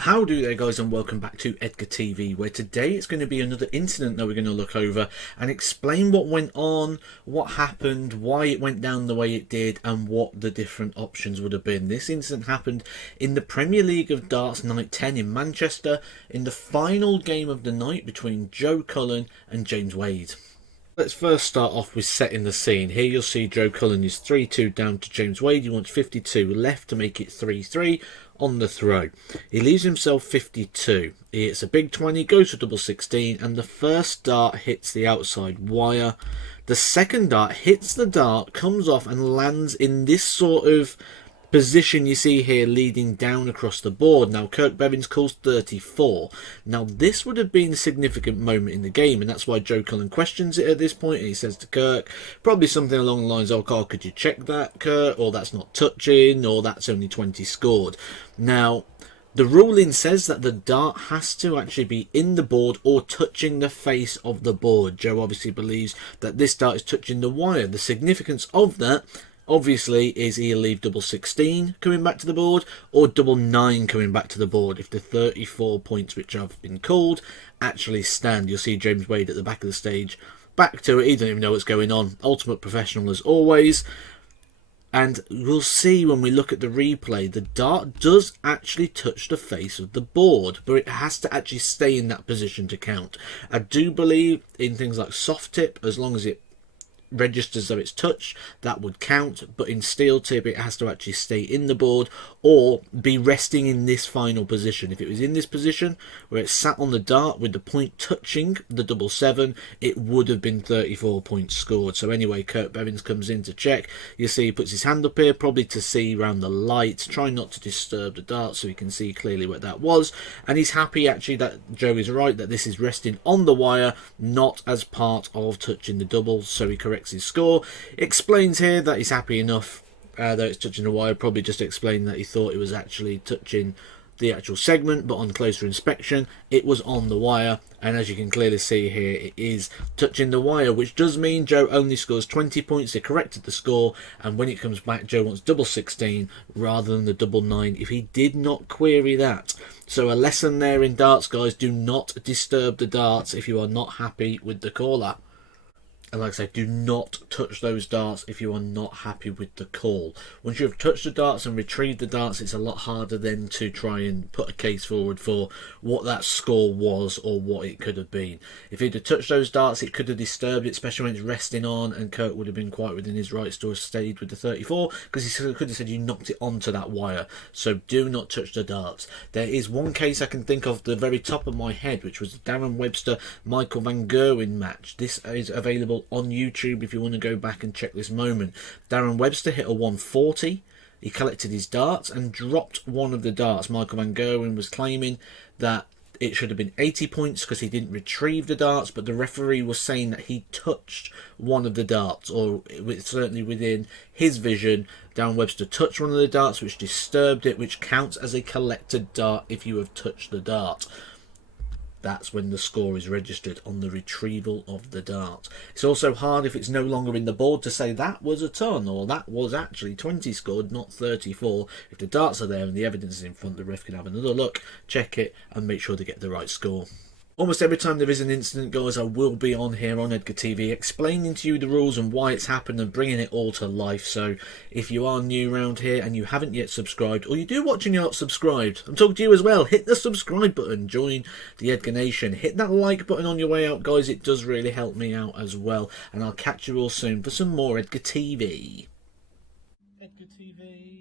How do there, guys, and welcome back to Edgar TV, where today it's going to be another incident that we're going to look over and explain what went on, what happened, why it went down the way it did, and what the different options would have been. This incident happened in the Premier League of Darts Night 10 in Manchester, in the final game of the night between Joe Cullen and James Wade. Let's first start off with setting the scene. Here you'll see Joe Cullen is 3-2 down to James Wade. He wants 52 left to make it 3-3 on the throw. He leaves himself 52. He hits a big 20, goes for double 16, and the first dart hits the outside wire. The second dart hits the dart, comes off and lands in this sort of position you see here, leading down across the board. Now Kirk Bevins calls 34. Now this would have been a significant moment in the game, and that's why Joe Cullen questions it at this point, and he says to Kirk probably something along the lines of, "Oh, could you check that, Kirk?" or "That's not touching," or "That's only 20 scored." Now the ruling says that the dart has to actually be in the board or touching the face of the board. Joe obviously believes that this dart is touching the wire. The significance of that obviously is he'll leave double 16 coming back to the board or double 9 coming back to the board if the 34 points which have been called actually stand. You'll see James Wade at the back of the stage, back to it. He doesn't even know what's going on. Ultimate professional as always. And we'll see when we look at the replay, the dart does actually touch the face of the board, but it has to actually stay in that position to count. I do believe in things like soft tip, as long as it registers though it's touched, that would count, but in steel tip it has to actually stay in the board or be resting in this final position. If it was in this position where it sat on the dart with the point touching the double 7, it would have been 34 points scored. So anyway, Kirk Bevins comes in to check. You see he puts his hand up here, probably to see around the light, try not to disturb the dart so he can see clearly what that was, and he's happy actually that Joe is right, that this is resting on the wire, not as part of touching the double, so he corrects his score. Explains here that he's happy enough that it's touching the wire, probably just explained that he thought it was actually touching the actual segment, but on closer inspection it was on the wire, and as you can clearly see here, it is touching the wire, which does mean Joe only scores 20 points. They corrected the score, and when it comes back, Joe wants double 16 rather than the double 9 if he did not query that. So a lesson there in darts, guys: do not disturb the darts if you are not happy with the caller. And like I say, do not touch those darts if you are not happy with the call. Once you have touched the darts and retrieved the darts, it's a lot harder then to try and put a case forward for what that score was or what it could have been. If he'd have touched those darts, it could have disturbed it, especially when it's resting on, and Kirk would have been quite within his rights to have stayed with the 34, because he could have said you knocked it onto that wire. So do not touch the darts. There is one case I can think of the very top of my head, which was the Darren Webster Michael Van Gerwen match. This is available on YouTube if you want to go back and check this moment. Darren Webster hit a 140. He collected his darts and dropped one of the darts. Michael Van Gerwen was claiming that it should have been 80 points because he didn't retrieve the darts, but the referee was saying that he touched one of the darts, or certainly within his vision, Darren Webster touched one of the darts, which disturbed it, which counts as a collected dart if you have touched the dart. That's when the score is registered on the retrieval of the dart. It's also hard if it's no longer in the board to say that was a ton, or that was actually 20 scored, not 34. If the darts are there and the evidence is in front, the ref can have another look, check it, and make sure they get the right score. Almost every time there is an incident, guys, I will be on here on Edgar TV explaining to you the rules and why it's happened and bringing it all to life. So if you are new around here and you haven't yet subscribed, or you do watch and you're not subscribed, I'm talking to you as well. Hit the subscribe button, join the Edgar Nation, hit that like button on your way out, guys. It does really help me out as well. And I'll catch you all soon for some more Edgar TV. Edgar TV.